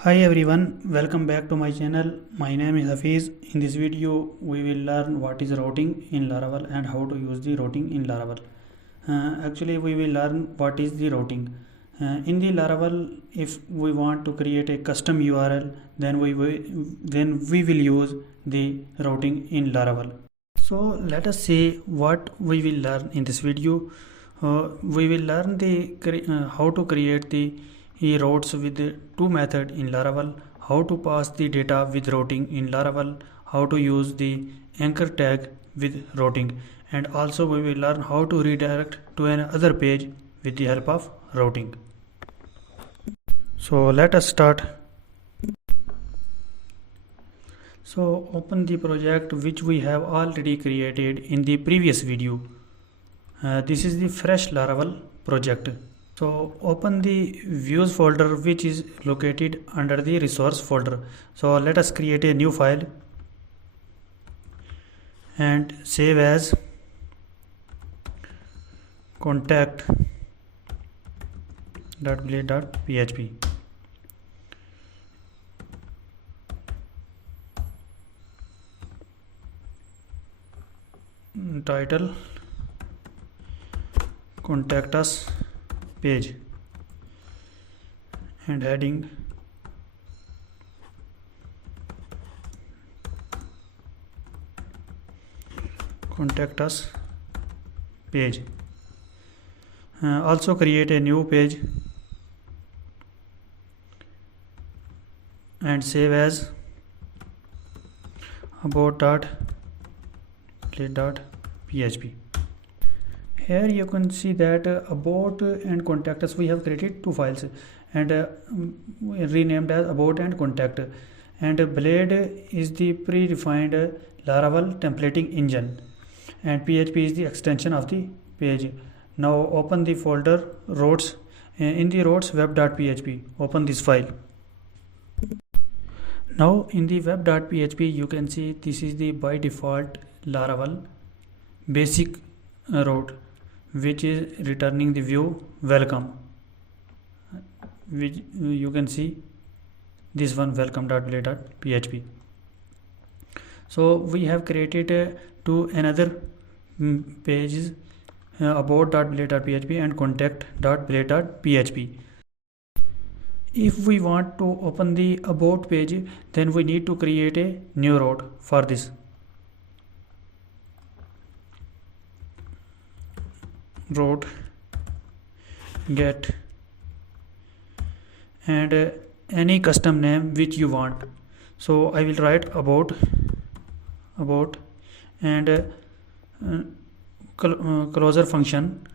Hi everyone, welcome back to my channel. My name is Hafiz. In this video, we will learn what is routing in Laravel and how to use the routing in Laravel. Actually, we will learn what is the routing. In the Laravel, if we want to create a custom URL, then we will use the routing in Laravel. So let us see what we will learn in this video. We will learn how to create the routes with two methods in Laravel, how to pass the data with routing in Laravel, how to use the anchor tag with routing, and also we will learn how to redirect to another page with the help of routing. So let us start. So open the project which we have already created in the previous video. This is the fresh Laravel project. So open the views folder which is located under the resource folder. So let us create a new file and save as contact.blade.php. Title contact us page and heading contact us page. Also create a new page and save as about.blade.php. Here you can see that about and contact us, we have created two files and renamed as about and contact, and blade is the predefined Laravel templating engine and PHP is the extension of the page. Now open the folder routes. In the routes web.php, open this file. Now in the web.php you can see this is the by default Laravel basic route which is returning the view welcome, which you can see this one welcome.blade.php. So we have created two another pages about.blade.php and contact.blade.php. If we want to open the about page, then we need to create a new route for this. Route get and any custom name which you want. So I will write about and closure function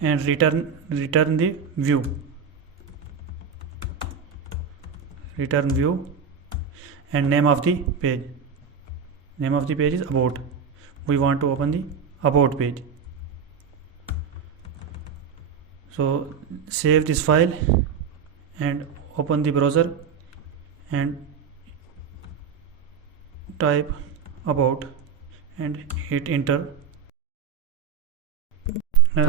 and return the view, return view, and name of the page. Name of the page is about. We want to open the about page. So save this file and open the browser and type about and hit enter.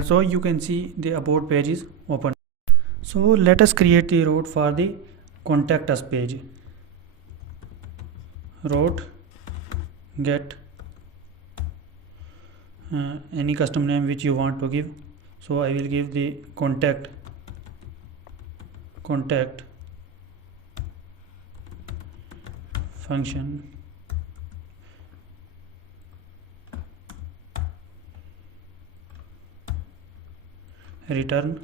So you can see the about page is open. So let us create the route for the contact us page. Route get any custom name which you want to give. So I will give the contact function return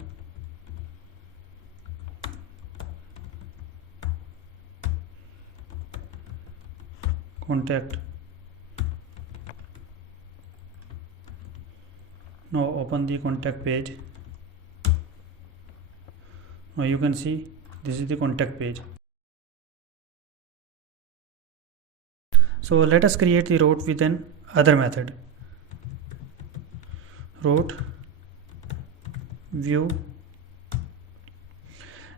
contact. Now open the contact page. Now you can see this is the contact page. So let us create the route with an other method. Route view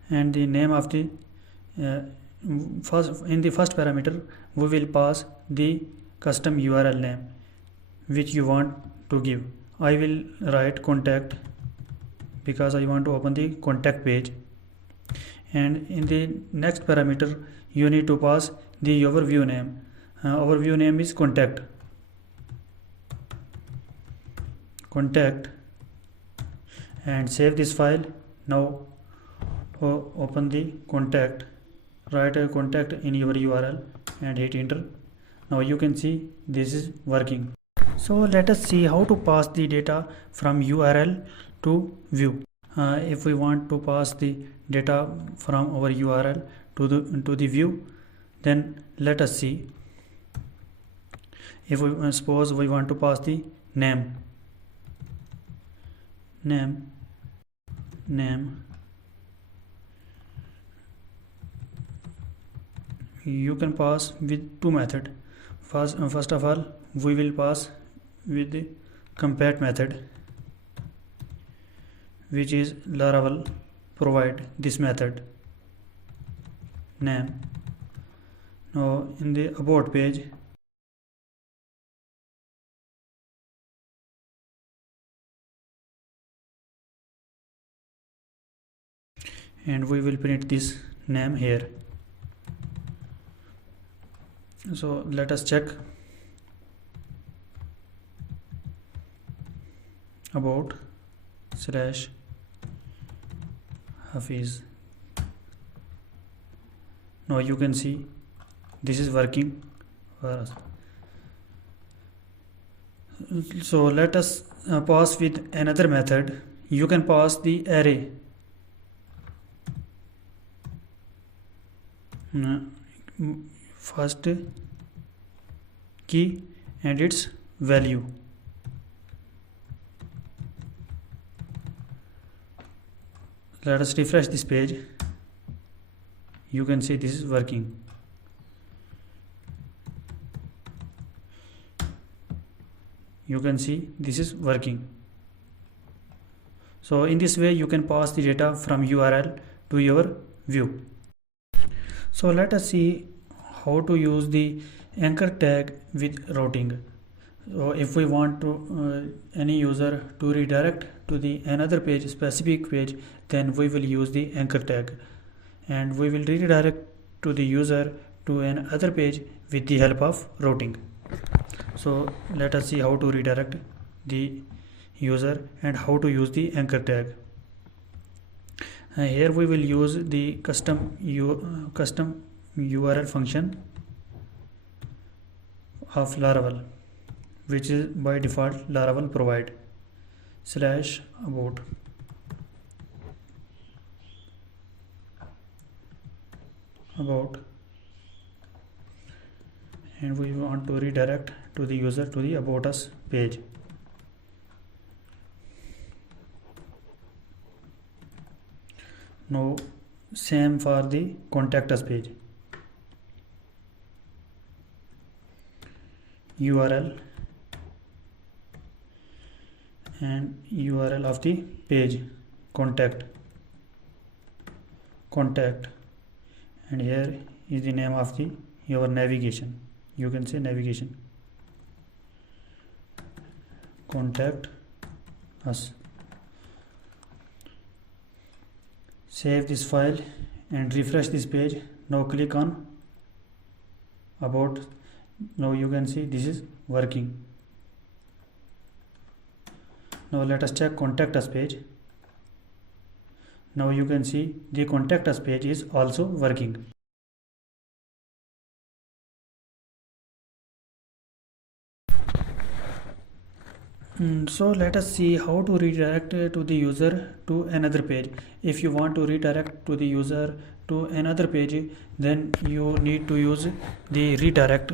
and the name of the in the first parameter we will pass the custom URL name which you want to give. I will write contact because I want to open the contact page, and in the next parameter you need to pass the your view name. Our view name is contact, and save this file. Now open the contact, write a contact in your URL and hit enter. Now you can see this is working. So let us see how to pass the data from URL to view. If we want to pass the data from our URL to the view, then let us see. If we suppose we want to pass the name, you can pass with two methods. First of all, we will pass with the compat method, which is Laravel provide this method name. Now in the about page, and we will print this name here. So let us check about /Hafiz. Now you can see this is working for us. So let us pass with another method. You can pass the array first key and its value. Let us refresh this page. You can see this is working. You can see this is working. So in this way you can pass the data from URL to your view. So let us see how to use the anchor tag with routing. So if we want to any user to redirect to the another page, specific page, then we will use the anchor tag, and we will redirect to the user to another page with the help of routing. So let us see how to redirect the user and how to use the anchor tag. Here we will use the custom URL function of Laravel, which is by default Laravel provide /about. And we want to redirect to the user to the about us page. Now same for the contact us page. URL and URL of the page contact, and here is the name of the your navigation. You can say navigation, contact us. Save this file and refresh this page. Now click on about. Now you can see this is working. Now let us check contact us page. Now you can see the contact us page is also working. So let us see how to redirect to the user to another page. If you want to redirect to the user to another page, then you need to use the redirect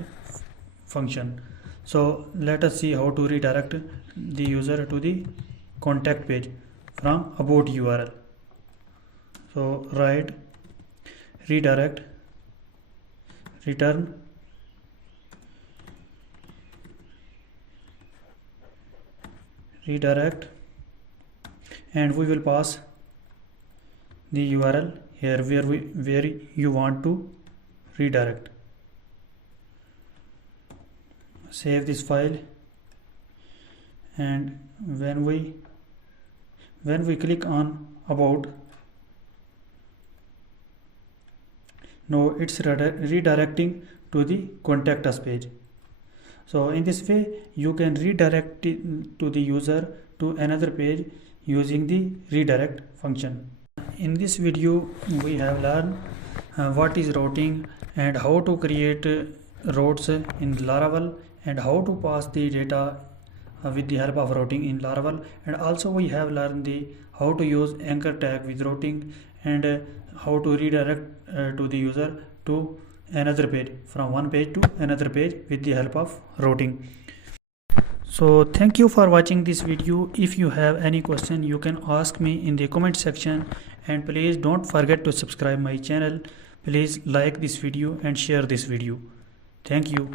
function. So let us see how to redirect the user to the contact page from about URL. So write redirect return redirect, and we will pass the URL here where you want to redirect. Save this file and when we click on about, now it's redirecting to the contact us page. So in this way you can redirect to the user to another page using the redirect function. In this video we have learned what is routing and how to create routes in Laravel and how to pass the data with the help of routing in Laravel, and also we have learned the how to use anchor tag with routing and how to redirect to the user to another page, from one page to another page with the help of routing. So thank you for watching this video. If you have any question you can ask me in the comment section, and please don't forget to subscribe my channel. Please like this video and share this video. Thank you.